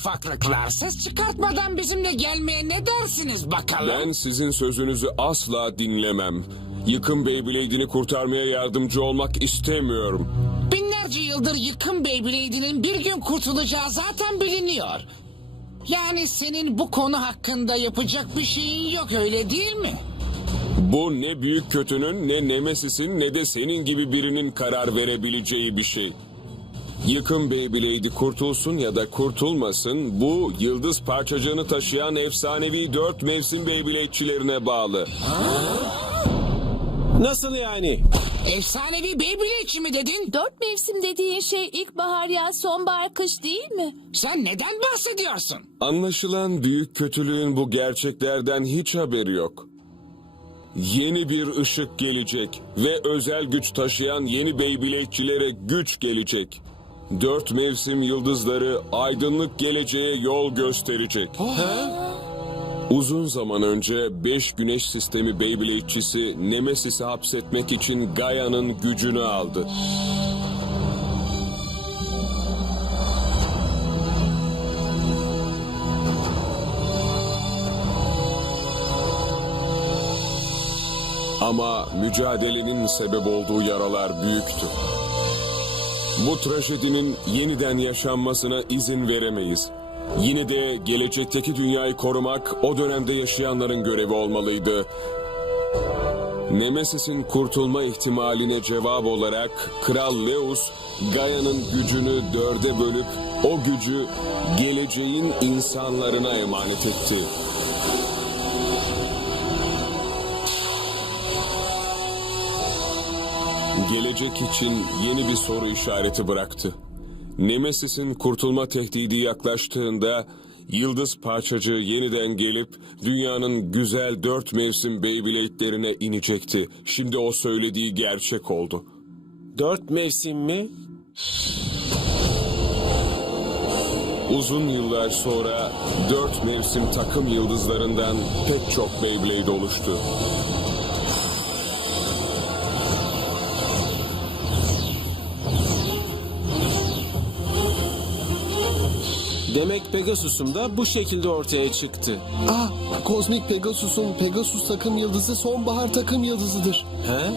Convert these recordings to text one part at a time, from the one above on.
Ufaklıklar ses çıkartmadan bizimle gelmeye ne dersiniz bakalım? Ben sizin sözünüzü asla dinlemem. Yıkım Beyblade'ini kurtarmaya yardımcı olmak istemiyorum. Binlerce yıldır yıkım Beyblade'inin bir gün kurtulacağı zaten biliniyor. Yani senin bu konu hakkında yapacak bir şeyin yok öyle değil mi? Bu ne büyük kötünün ne Nemesis'in ne de senin gibi birinin karar verebileceği bir şey. Yıkım Beyblade'i kurtulsun ya da kurtulmasın bu yıldız parçacığını taşıyan efsanevi dört mevsim Beyblade'çilerine bağlı. Nasıl yani? Efsanevi Beyblade'çi mi dedin? Dört mevsim dediğin şey ilkbahar, yaz, sonbahar, kış değil mi? Sen neden bahsediyorsun? Anlaşılan büyük kötülüğün bu gerçeklerden hiç haberi yok. Yeni bir ışık gelecek ve özel güç taşıyan yeni Beyblade'çilere güç gelecek. Dört mevsim yıldızları aydınlık geleceğe yol gösterecek. Uzun zaman önce beş güneş sistemi Beyblade'çisi Nemesis'i hapsetmek için Gaia'nın gücünü aldı. Ama mücadelenin sebep olduğu yaralar büyüktü. Bu trajedinin yeniden yaşanmasına izin veremeyiz. Yine de gelecekteki dünyayı korumak o dönemde yaşayanların görevi olmalıydı. Nemesis'in kurtulma ihtimaline cevap olarak Kral Leus, Gaia'nın gücünü dörde bölüp o gücü geleceğin insanlarına emanet etti. Gelecek için yeni bir soru işareti bıraktı. Nemesis'in kurtulma tehdidi yaklaştığında yıldız parçacığı yeniden gelip dünyanın güzel dört mevsim Beyblade'lerine inecekti. Şimdi o söylediği gerçek oldu. Dört mevsim mi? Uzun yıllar sonra dört mevsim takım yıldızlarından pek çok Beyblade oluştu. Demek Pegasus'um da bu şekilde ortaya çıktı. Ah, Kozmik Pegasus'un Pegasus takım yıldızı sonbahar takım yıldızıdır. He?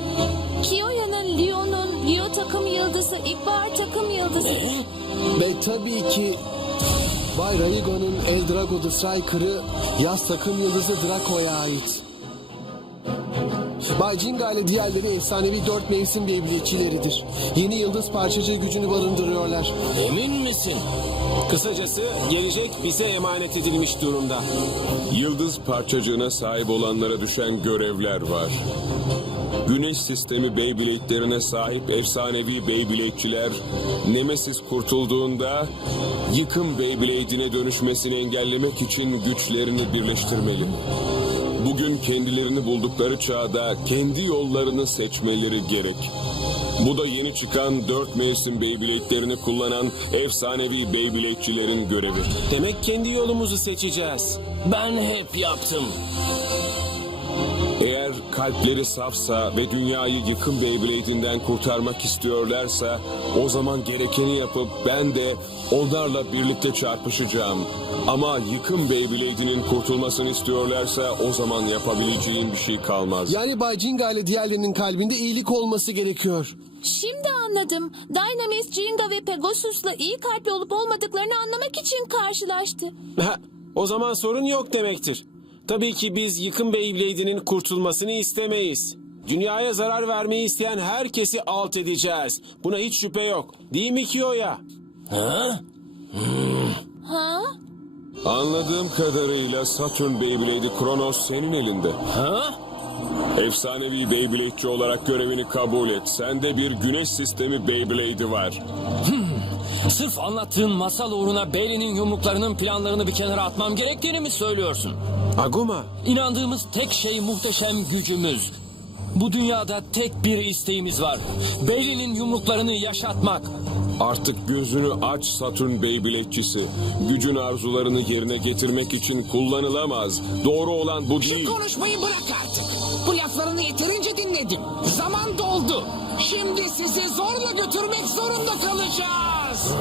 Kiyoya'nın, Leo'nun, Leo takım yıldızı, ilkbahar takım yıldızı. Ve tabii ki Bay Raigo'nun El Drago The Striker'ı yaz takım yıldızı Draco'ya ait. Bay Jinga ile diğerleri efsanevi dört mevsim Beyblade'çileridir. Yeni yıldız parçacığı gücünü barındırıyorlar. Emin misin? Kısacası gelecek bize emanet edilmiş durumda. Yıldız parçacığına sahip olanlara düşen görevler var. Güneş sistemi Beyblade'lerine sahip efsanevi Beyblade'çiler Nemesis kurtulduğunda yıkım Beyblade'ine dönüşmesini engellemek için güçlerini birleştirmeli. Bugün kendilerini buldukları çağda kendi yollarını seçmeleri gerek. Bu da yeni çıkan dört mevsim Beyblade'lerini kullanan efsanevi Beyblade'çilerin görevi. Demek kendi yolumuzu seçeceğiz. Ben hep yaptım. Eğer kalpleri safsa ve dünyayı yıkım Beyblade'inden kurtarmak istiyorlarsa o zaman gerekeni yapıp ben de onlarla birlikte çarpışacağım. Ama yıkım Beyblade'inin kurtulmasını istiyorlarsa o zaman yapabileceğim bir şey kalmaz. Yani Bay Jinga ile diğerlerinin kalbinde iyilik olması gerekiyor. Şimdi anladım. Dynamis, Jinga ve Pegasus'la iyi kalpli olup olmadıklarını anlamak için karşılaştı. Ha, o zaman sorun yok demektir. Tabii ki biz yıkım Beyblade'inin kurtulmasını istemeyiz. Dünyaya zarar vermeyi isteyen herkesi alt edeceğiz. Buna hiç şüphe yok. Değil mi Kiyo'ya? Ha? Ha? Anladığım kadarıyla Saturn Beyblade'i Kronos senin elinde. Ha? Efsanevi Beyblade'ci olarak görevini kabul et. Sende bir güneş sistemi Beyblade'i var. Sırf anlattığın masal uğruna Bailey'nin yumruklarının planlarını bir kenara atmam gerektiğini mi söylüyorsun? Aguma, İnandığımız tek şey muhteşem gücümüz. Bu dünyada tek bir isteğimiz var. Bailey'nin yumruklarını yaşatmak. Artık gözünü aç Satürn Beyblade'çisi. Gücün arzularını yerine getirmek için kullanılamaz. Doğru olan bu Şu değil. konuşmayı bırak artık. Bu laflarını yeterince dinledim. Zaman doldu. Şimdi sizi zorla götürmek zorunda kalacağız.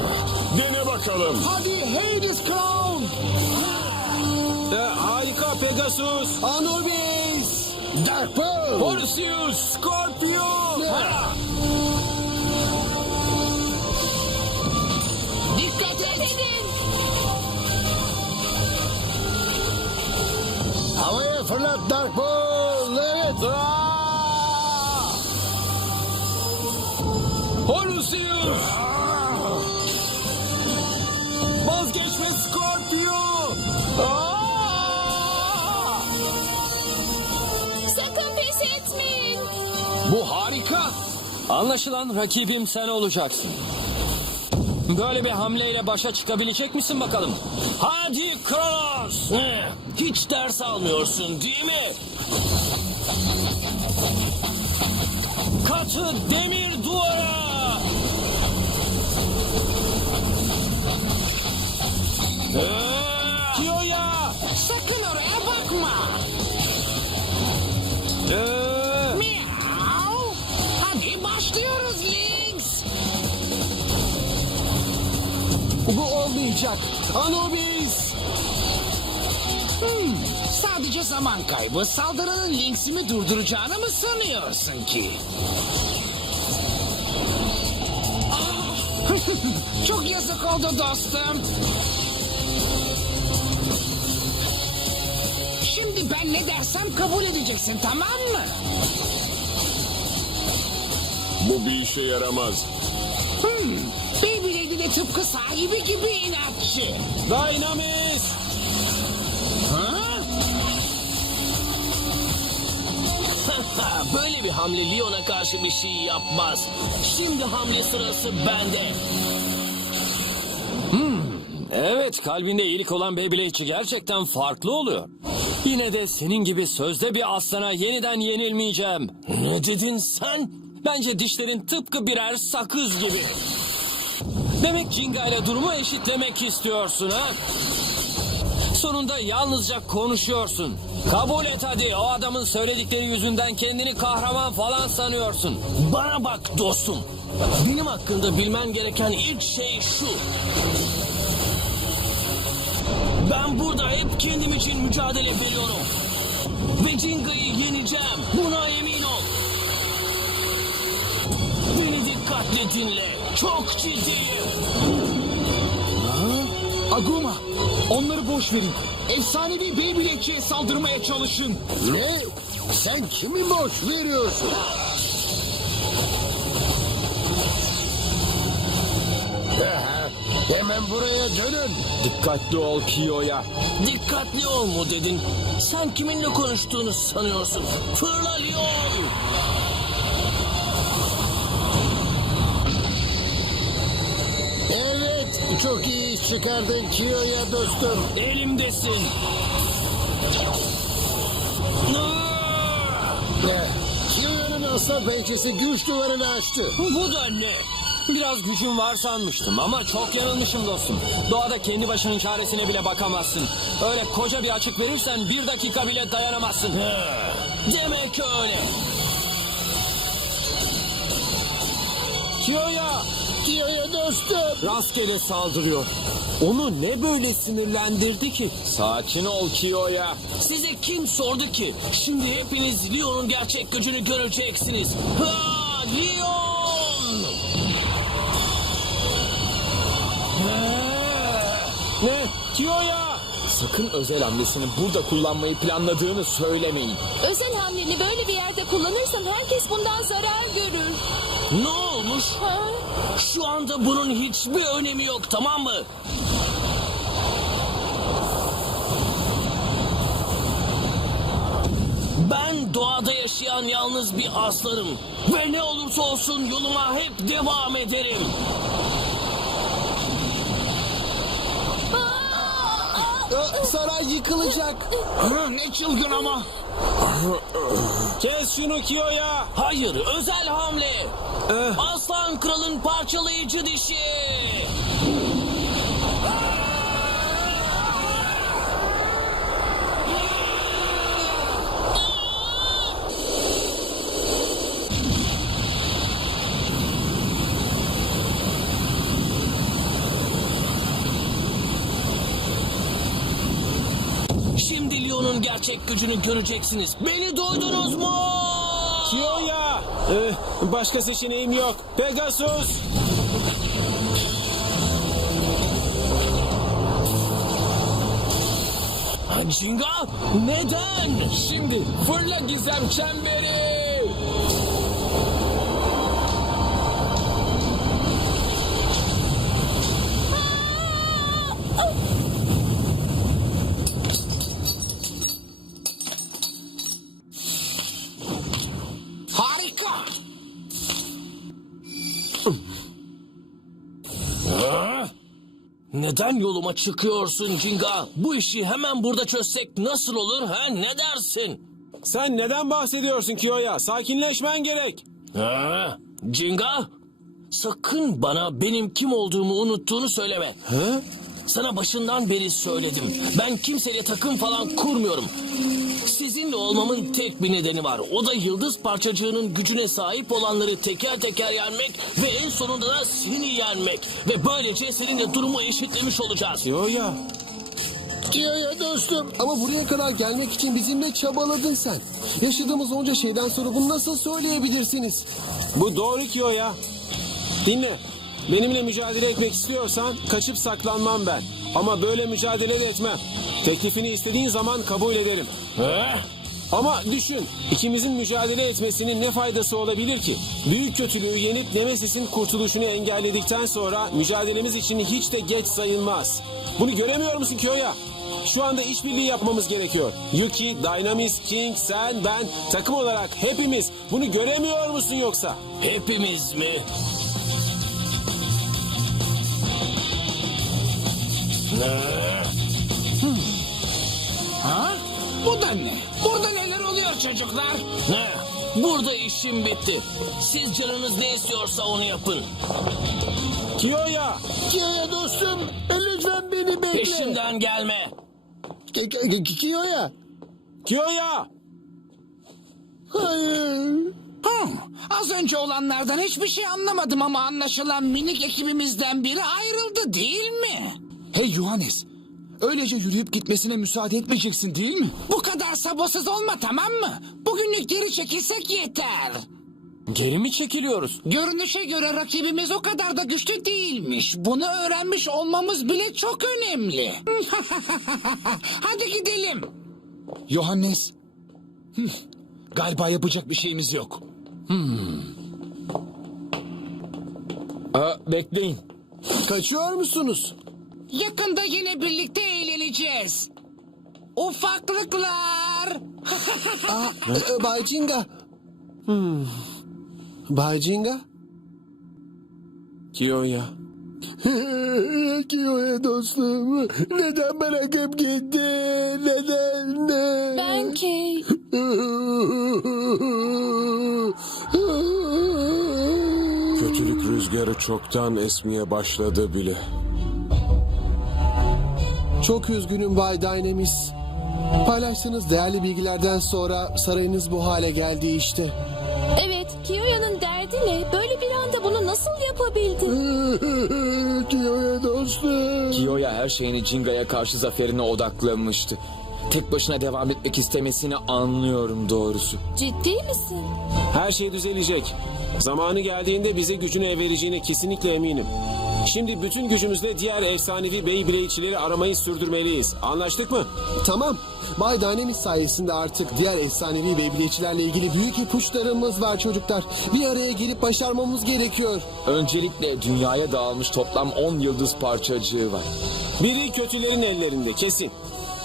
Dene bakalım. Hadi Hades Pegasus. Anubis. Darkpool. Perseus! Scorpio. Dikkat et. Edin. Havaya fırlat Darkpool. Evet. Perseus! Vazgeçme Bu harika. Anlaşılan rakibim sen olacaksın. Böyle bir hamleyle başa çıkabilecek misin bakalım? Hadi Kronos! Hiç ders almıyorsun değil mi? Katı demir duvara! Ee, Bu olmayacak. Anubis. Sadece zaman kaybı. Saldırının Lynx'imi durduracağını mı sanıyorsun ki? Çok yazık oldu dostum. Şimdi ben ne dersem kabul edeceksin tamam mı? Bu bir işe yaramaz. Beyblade'i de tıpkı sahibi gibi inatçı. Dynamis. Böyle bir hamle Lyon'a karşı bir şey yapmaz. Şimdi hamle sırası bende. Evet, kalbinde iyilik olan Beyblade'çi gerçekten farklı oluyor. Yine de senin gibi sözde bir aslana yeniden yenilmeyeceğim. Ne dedin sen? Bence dişlerin tıpkı birer sakız gibi. Demek Jinga ile durumu eşitlemek istiyorsun ha? Sonunda yalnızca konuşuyorsun. Kabul et hadi o adamın söyledikleri yüzünden kendini kahraman falan sanıyorsun. Bana bak dostum. Benim hakkında bilmen gereken ilk şey şu. Ben burada hep kendim için mücadele veriyorum. Ve Jinga'yı yeneceğim. Buna emin ol. Beni dikkatle dinle. Çok ciddiyim. Aguma. Onları boş verin. Efsanevi Beyblade'çiye saldırmaya çalışın. Ne? Sen kimi boş veriyorsun? Hemen buraya dönün. Dikkatli ol Kiyo'ya. Dikkatli ol mu dedin? Sen kiminle konuştuğunu sanıyorsun? Fırla Leon! Çok iyi iş çıkardın Kiyo'ya dostum. Elimdesin. Kiyo'nun aslan pençesi güç duvarını açtı. Bu da ne? Biraz gücüm var sanmıştım ama çok yanılmışım dostum. Doğada kendi başının çaresine bile bakamazsın. Öyle koca bir açık verirsen bir dakika bile dayanamazsın. Demek öyle. Kiyo'ya. Kiyo'ya dostum. Rastgele saldırıyor. Onu ne böyle sinirlendirdi ki? Sakin ol Kiyo'ya. Size kim sordu ki? Şimdi hepiniz Leon'un gerçek gücünü göreceksiniz. Ha, Leon! Ne? Kiyo'ya. Sakın özel hamlesini burada kullanmayı planladığını söylemeyin. Özel hamleni böyle bir yerde kullanırsan herkes bundan zarar görür. Ne olmuş? Ha? Şu anda bunun hiçbir önemi yok tamam mı? Ben doğada yaşayan yalnız bir aslanım. Ve ne olursa olsun yoluma hep devam ederim. Saray yıkılacak. ne çılgın ama. Kes şunu Kiyo'ya. Hayır, özel hamle. Aslan kralın parçalayıcı dişi. Gerçek gücünü göreceksiniz. Beni duydunuz mu? Kiyoya! Ee, başka seçeneğim yok. Pegasus! Jinga neden? Şimdi fırla gizem çemberi. Neden yoluma çıkıyorsun Jinga? Bu işi hemen burada çözsek nasıl olur ha? Ne dersin? Sen neden bahsediyorsun Kiyoya? Sakinleşmen gerek. Ha? Jinga? Sakın bana benim kim olduğumu unuttuğunu söyleme. Hı? Sana başından beri söyledim. Ben kimseyle takım falan kurmuyorum. Sizinle olmamın tek bir nedeni var. O da yıldız parçacığının gücüne sahip olanları teker teker yenmek ve en sonunda da seni yenmek. Ve böylece seninle durumu eşitlemiş olacağız. Kiyoya. Kiyo'ya dostum. Ama buraya kadar gelmek için bizimle çabaladın sen. Yaşadığımız onca şeyden sonra bunu nasıl söyleyebilirsiniz? Bu doğru Kiyoya. Dinle. Benimle mücadele etmek istiyorsan kaçıp saklanmam ben. Ama böyle mücadele de etmem. Teklifini istediğin zaman kabul ederim. He? Ama düşün, ikimizin mücadele etmesinin ne faydası olabilir ki? Büyük kötülüğü yenip Nemesis'in kurtuluşunu engelledikten sonra mücadelemiz için hiç de geç sayılmaz. Bunu göremiyor musun Kyoya? Şu anda işbirliği yapmamız gerekiyor. Yuki, Dynamis, King, sen, ben, takım olarak hepimiz. Bunu göremiyor musun yoksa? Hepimiz mi? Ha? Bu da ne? Burada neler oluyor çocuklar? Ne? Burada işim bitti. Siz canınız ne istiyorsa onu yapın. Kyoya! Kiyo'ya dostum. Lütfen beni bekle. Peşimden gelme. Ki- ki- ki- Kiyo'ya. Kyoya! Hayır. Hmm, az önce olanlardan hiçbir şey anlamadım ama anlaşılan minik ekibimizden biri ayrıldı değil mi? Hey Yohannes. Öylece yürüyüp gitmesine müsaade etmeyeceksin değil mi? Bu kadar sabırsız olma tamam mı? Bugünlük geri çekilsek yeter. Geri mi çekiliyoruz? Görünüşe göre rakibimiz o kadar da güçlü değilmiş. Bunu öğrenmiş olmamız bile çok önemli. Hadi gidelim. Yohannes. Hıh, Galiba yapacak bir şeyimiz yok. Aa, bekleyin. Kaçıyor musunuz? Yakında yine birlikte eğleneceğiz. Ufaklıklar. Aa, e, Bay Cinga. Hmm. Bay Cinga? Kyoya. Kiyo'ya dostum. Neden bırakıp gittin? Neden? Ben Kay. Kötülük rüzgarı çoktan esmeye başladı bile. Çok üzgünüm Bay Dynamis. Paylaştığınız değerli bilgilerden sonra sarayınız bu hale geldi işte. Evet, Kiyoya'nın derdi ne? Böyle bir anda bunu nasıl yapabildi? Kiyo'ya dostum. Kiyoya her şeyini Jinga'ya karşı zaferine odaklanmıştı. Tek başına devam etmek istemesini anlıyorum doğrusu. Ciddi misin? Her şey düzelecek. Zamanı geldiğinde bize gücünü vereceğine kesinlikle eminim. Şimdi bütün gücümüzle diğer efsanevi Beyblade'çileri aramayı sürdürmeliyiz. Anlaştık mı? Tamam. Bay Dynamis sayesinde artık diğer efsanevi Beyblade'çilerle ilgili büyük ipuçlarımız var çocuklar. Bir araya gelip başarmamız gerekiyor. Öncelikle dünyaya dağılmış toplam 10 yıldız parçacığı var. Biri kötülerin ellerinde kesin.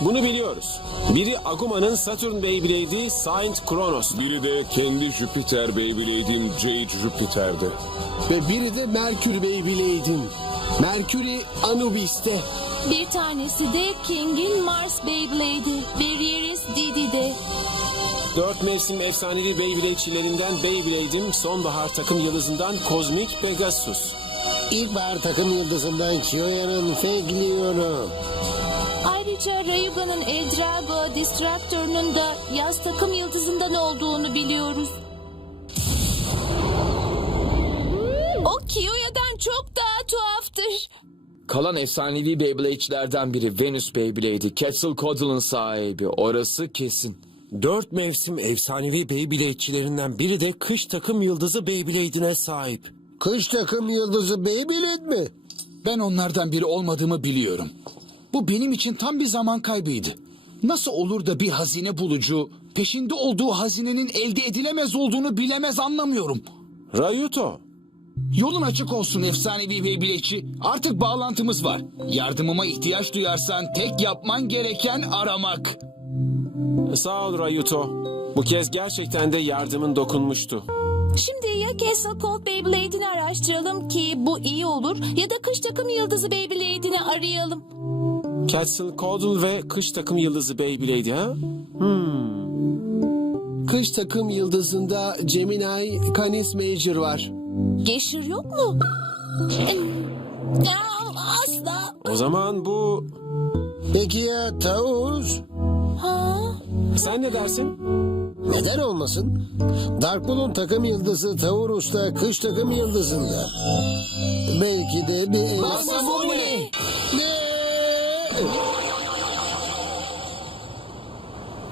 Bunu biliyoruz. Biri Aguma'nın Saturn Beyblade'i Saint Kronos. Biri de kendi Jüpiter Beyblade'im Jade Jüpiter'de. Ve biri de Merkür Beyblade'in. Merkür'ü Anubis'te. Bir tanesi de King'in Mars Beyblade'i. Barrieris Didi'de. Dört mevsim efsanevi Beyblade'çilerinden Beyblade'im sonbahar takım yıldızından Kozmik Pegasus. İlkbahar takım yıldızından Kiyoya'nın Feglion'u. Ayrıca Rayuga'nın El Drago Distractor'unun da yaz takım yıldızından olduğunu biliyoruz. O Kiyoya'dan çok daha tuhaftır. kalan efsanevi Beyblade'çilerden biri Venus Beyblade'i. Quetzalcoatl'ın sahibi. Orası kesin. Dört mevsim efsanevi Beyblade'çilerinden biri de kış takım yıldızı Beyblade'ine sahip. Kış takım yıldızı Beyblade mi? Ben onlardan biri olmadığımı biliyorum. Bu benim için tam bir zaman kaybıydı. Nasıl olur da bir hazine bulucu peşinde olduğu hazinenin elde edilemez olduğunu bilemez anlamıyorum. Rayuto, Yolun açık olsun efsanevi Beyblade'çi. Artık bağlantımız var. Yardımıma ihtiyaç duyarsan tek yapman gereken aramak. sağ ol Rayuto. Bu kez gerçekten de yardımın dokunmuştu. Şimdi ya Castle Cold Beyblade'ini araştıralım ki bu iyi olur ya da kış takım yıldızı Beyblade'ini arayalım. Quetzalcoatl ve kış takım yıldızı Beyblade ha? Kış takım yıldızında Gemini Canis Major var. Geşir yok mu? Ya, asla. O zaman bu... Peki ya Taurus? Ha? Sen ne dersin? Neden olmasın? Darkmoon'un takım yıldızı Taurus da kış takım yıldızında. Belki de bir... Masamune.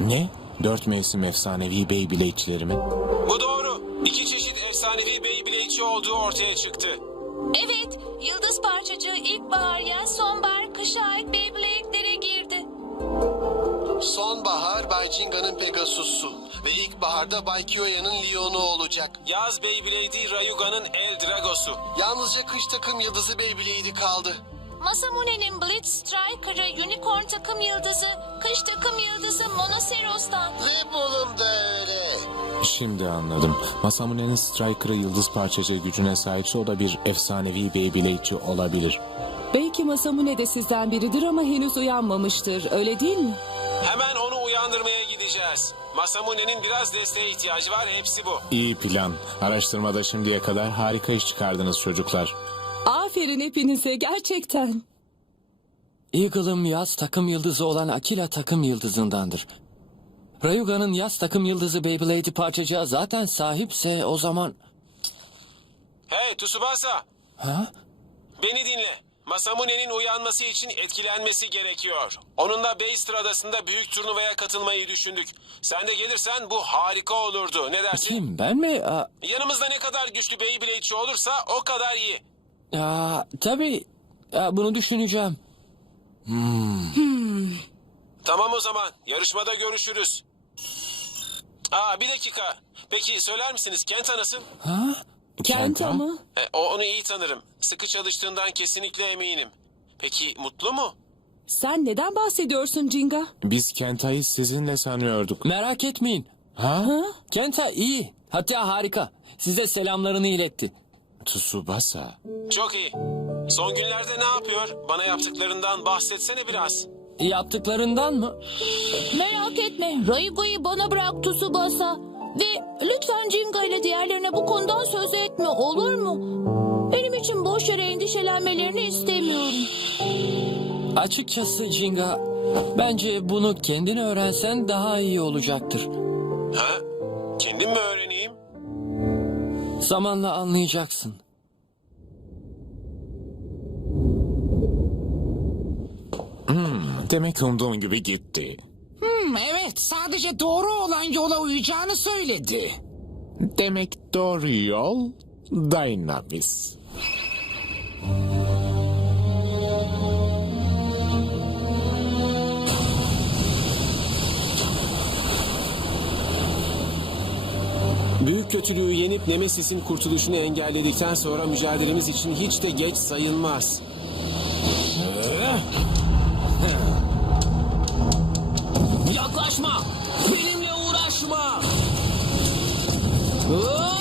Ne? Dört mevsim efsanevi Beyblade'çileri mi? Bu doğru. İki çeşit efsanevi Beyblade'çi olduğu ortaya çıktı. Evet, yıldız parçacığı ilkbahar, yaz, sonbahar, kışa ait Beyblade'lere girdi. Sonbahar Bay Jinga'nın Pegasus'u ve ilkbaharda Bay Kyoya'nın Leon'u olacak. Yaz Beyblade'i Rayuga'nın El Dragos'u. Yalnızca kış takım yıldızı Beyblade'i kaldı. Masamune'nin Blitz Striker'ı Unicorn takım yıldızı, kış takım yıldızı Monoceros'tan. Lepolum da öyle. Şimdi anladım. Masamune'nin Striker'ı yıldız parçacığı gücüne sahipse o da bir efsanevi Beyblade'çi olabilir. Belki Masamune de sizden biridir ama henüz uyanmamıştır. Öyle değil mi? Hemen onu uyandırmaya gideceğiz. Masamune'nin biraz desteğe ihtiyacı var, hepsi bu. İyi plan. Araştırmada şimdiye kadar harika iş çıkardınız çocuklar. Aferin hepinize gerçekten. Eagle'ım yaz takım yıldızı olan Akila takım yıldızındandır. Rayuga'nın yaz takım yıldızı Beyblade'i parçacığa zaten sahipse o zaman... Hey Tsubasa, Ha? beni dinle. Masamune'nin uyanması için etkilenmesi gerekiyor. Onunla Baystra adasında büyük turnuvaya katılmayı düşündük. Sen de gelirsen bu harika olurdu. Ne dersin? Kim ben mi? Aa, Yanımızda ne kadar güçlü Beyblade'çi olursa o kadar iyi. Aa, tabii Aa, bunu düşüneceğim. Tamam o zaman. Yarışmada görüşürüz. Aa bir dakika. Peki söyler misiniz Kenta nasıl? Kenta mı? E, o- onu iyi tanırım. Sıkı çalıştığından kesinlikle eminim. Peki mutlu mu? Sen neden bahsediyorsun Jinga? Biz Kenta'yı sizinle sanıyorduk. Merak etmeyin. Ha? Kenta iyi. Hatta harika. Size selamlarını iletti. Tsubasa. Çok iyi. Son günlerde ne yapıyor? Bana yaptıklarından bahsetsene biraz. Yaptıklarından mı? Merak etme, Rayugo'yu bana bırak Tsubasa. Ve lütfen Jinga ile diğerlerine bu konudan söz etme olur mu? Benim için boş yere endişelenmelerini istemiyorum. Açıkçası Jinga, bence bunu kendin öğrensen daha iyi olacaktır. Ha? Kendim mi öğreneyim? Zamanla anlayacaksın. Demek umduğum gibi gitti. Hmm, evet sadece doğru olan yola uyacağını söyledi. Demek doğru yol Dynamis. Büyük kötülüğü yenip Nemesis'in kurtuluşunu engelledikten sonra mücadelemiz için hiç de geç sayılmaz. Yaklaşma! Benimle uğraşma! Aa!